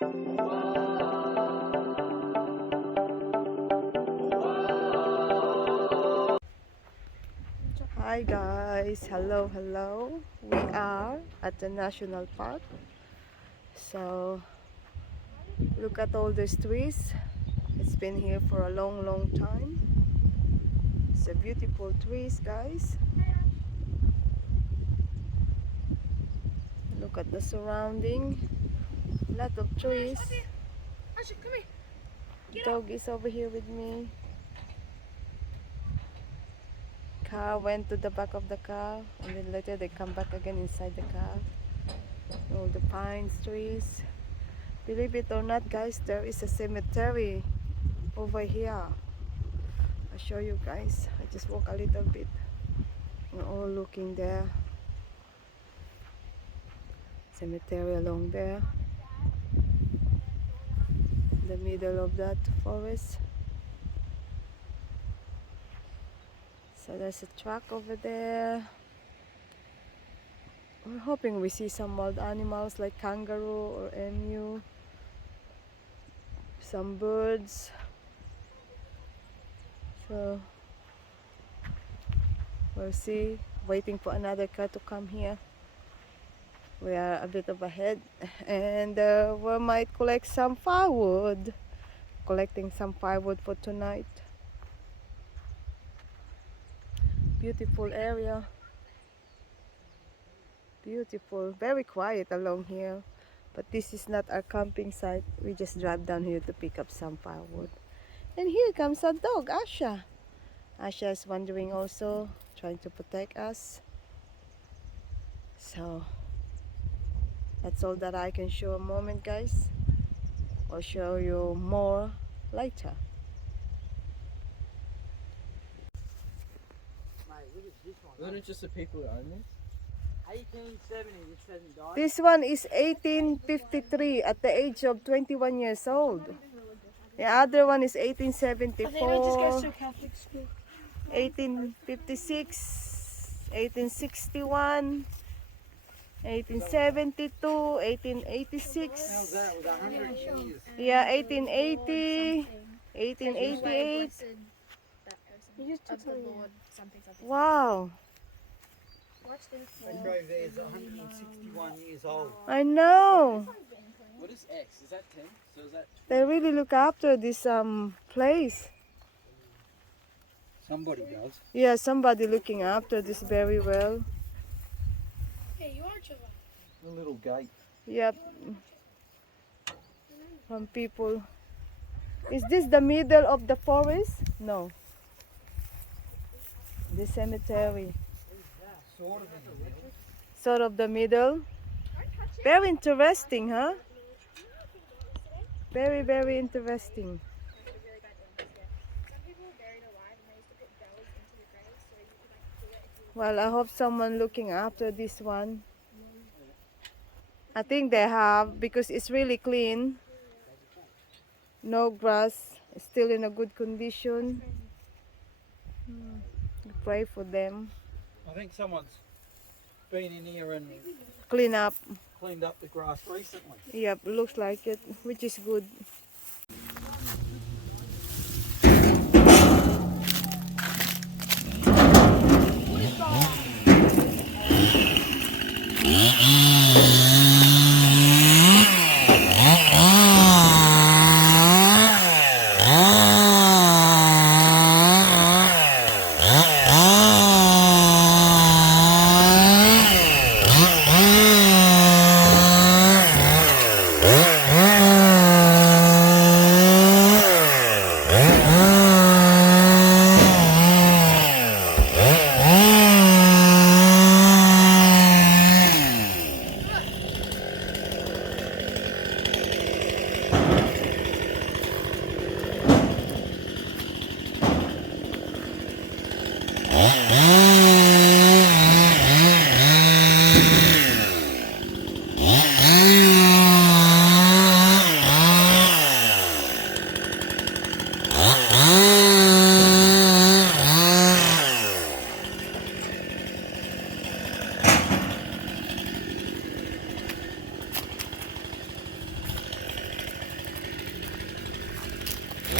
Hi guys, hello. We are at the national park. So look at all these trees. It's been here for a long time. It's a beautiful trees, guys. Look at the surrounding. Lot of trees. Come here. Dog is over here with me. Car went to the back of the car, and then later they come back again inside the car. All the pine trees. Believe it or not, guys, there is a cemetery over here. I'll show you guys. I just walk a little bit. We're all looking there. Cemetery along there. In the middle of that forest. So there's a truck over there. We're hoping we see some wild animals like kangaroo or emu. Some birds. So we'll see. Waiting for another car to come here. We are a bit of ahead, and we might collect some firewood. Collecting some firewood for tonight. Beautiful area. Beautiful. Very quiet along here. But this is not our camping site. We just drive down here to pick up some firewood. And here comes a dog, Asha. Asha is wandering also, trying to protect us. So that's all that I can show a moment, guys. I'll show you more later. Isn't it just the people who own this? 1870, this hasn't died. This one is 1853 at the age of 21 years old. The other one is 1874, Catholic school. 1856, 1861, 1872, 1886. How's that? It was 100 years. Yeah, 1880, 1888. You just took the Lord something. Wow, Watch this. That grave there is 161 years old. I know. What is X? Is that 10? So is that They really look after this place. somebody does? Yeah, somebody looking after this very well. Hey, you are children. A little gate. Yep. From people. Is this the middle of the forest? No. The cemetery. Sort of in the middle. Sort of the middle. Very interesting, huh? Very interesting. Well, I hope someone looking after this one. I think they have, because it's really clean. No grass, still in a good condition. Pray for them. I think someone's been in here and Clean up. cleaned up the grass recently. Yep, looks like it, which is good.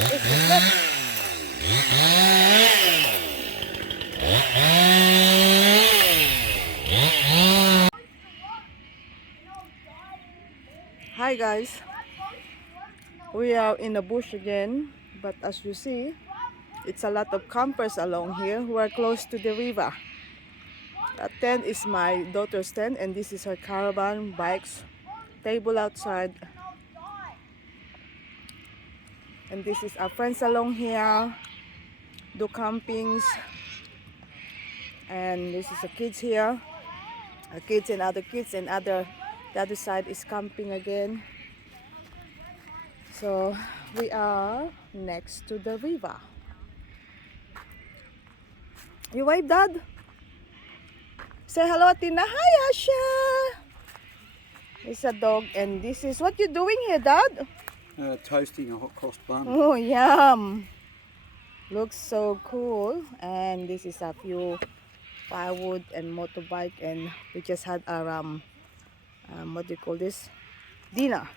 It's the flip. Hi guys, we are in the bush again, but as you see, it's a lot of campers along here who are close to the river. That tent is my daughter's tent, and this is her caravan, bikes, table outside. And this is our friends along here, do campings. And this is the kids here, our kids and other kids, and the other side is camping again. So we are next to the river. You wave, Dad? Say hello, Tina. Hi, Asha. It's a dog, and this is what you're doing here, Dad? Toasting a hot cross bun. Oh, yum. Looks so cool. And this is a few firewood and motorbike, and we just had our what do you call this, dinner.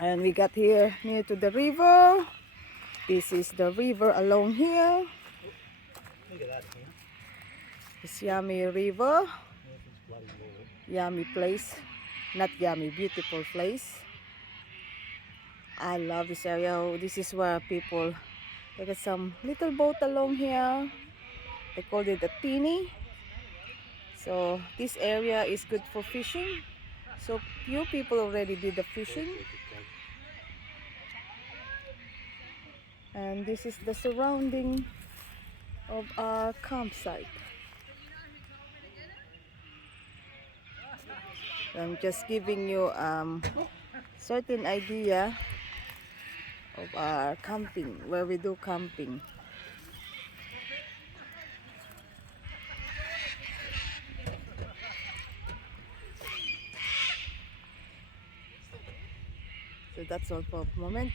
And we got here near to the river. This is the river along here. Look at that here. It's yummy river. Yummy place. Not yummy, beautiful place. I love this area. Oh, this is where people, they got some little boat along here. They called it a teeny. So this area is good for fishing. So few people already did the fishing. And this is the surrounding of our campsite. I'm just giving you certain idea of our camping, where we do camping. So that's all for the moment.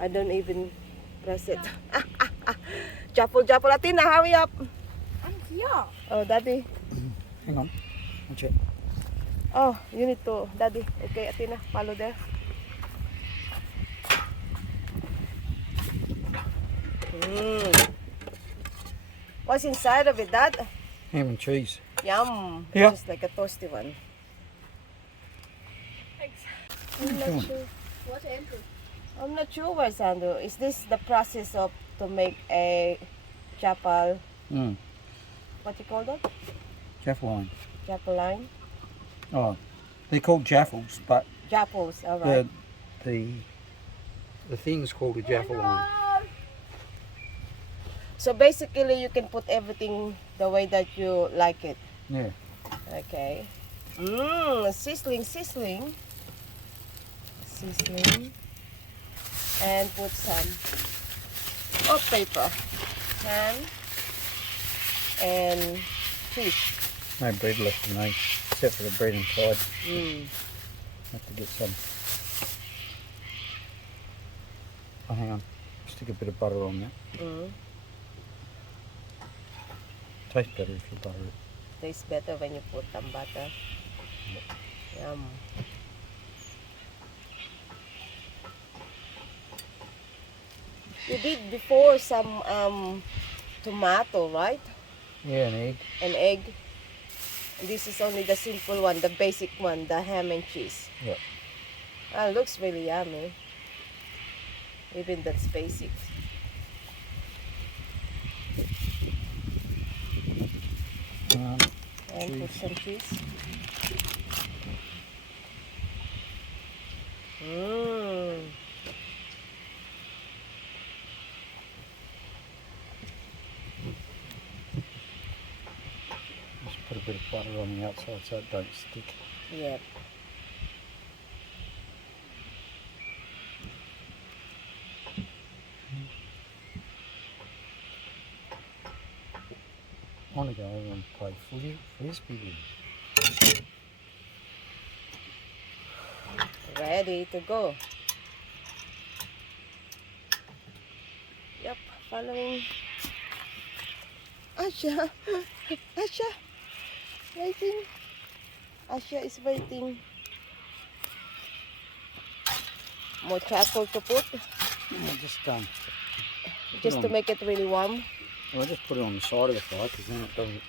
I don't even press it. Japple, japple, Atina, hurry up. I'm here. Oh, Daddy. Hang on. I'll check. Oh, you need to, Daddy. Okay, Atina, follow there. What's inside of it, Dad? Ham and cheese. Yum. Yeah. Just like a toasty one. Thanks. I'm not sure. What's Andrew? I'm not sure where's Andrew. Is this the process of to make a chapel? Mm. What you call that? Jaffaline. Chapel line? Oh, they're called jaffles, but Japples, alright. the thing's called a jaffaline. So basically you can put everything the way that you like it. Yeah. Okay. Sizzling, sizzling. Sizzling. And put some paper. Ham. And cheese. No bread left to me, except for the bread inside. Have to get some. Oh, hang on. Stick a bit of butter on that. Tastes better if you butter it. Tastes better when you put some butter. Yum. You did before some tomato, right? Yeah, an egg. An egg. This is only the simple one, the basic one, the ham and cheese. Yeah. Ah, looks really yummy. Even that's basic. And put some cheese. Just put a bit of butter on the outside so it don't stick. Yep. I want to go over and play frisbee with you. Ready to go. Yep, following. Asha, Asha, waiting. Asha is waiting. More charcoal to put, Yeah, just to make it really warm. I'll just put it on the side of the fire because then it doesn't,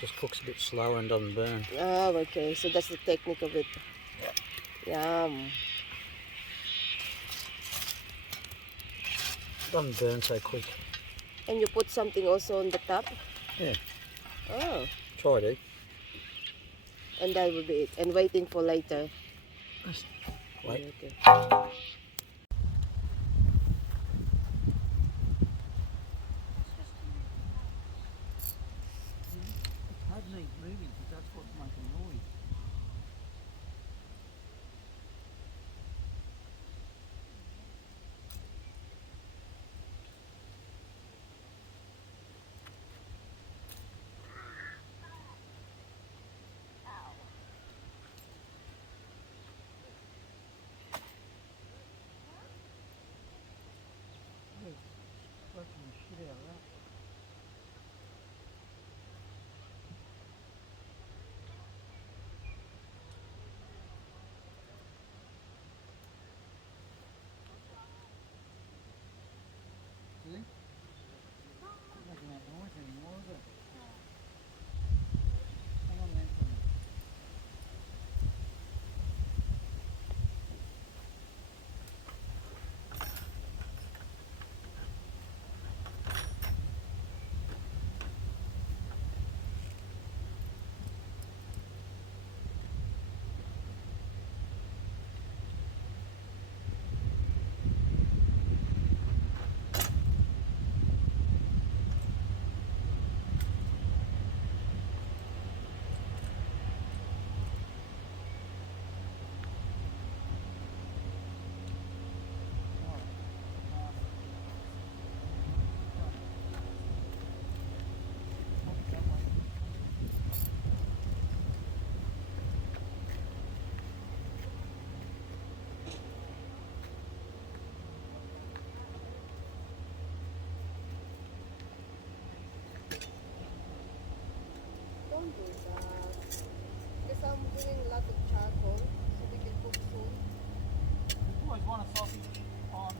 just cooks a bit slower and doesn't burn. Oh, okay. So that's the technique of it. Yum. Doesn't burn so quick. And you put something also on the top? Yeah. Oh. Try to. And that will be it. And waiting for later. Just wait. Okay. Hard need moving because that's what's making noise. Working the shit out of that. See? Not making that noise anymore, is it? Hang on then for a minute. Don't do that. Because I'm doing a lot of charcoal, so we can cook soon. Always want a sausage on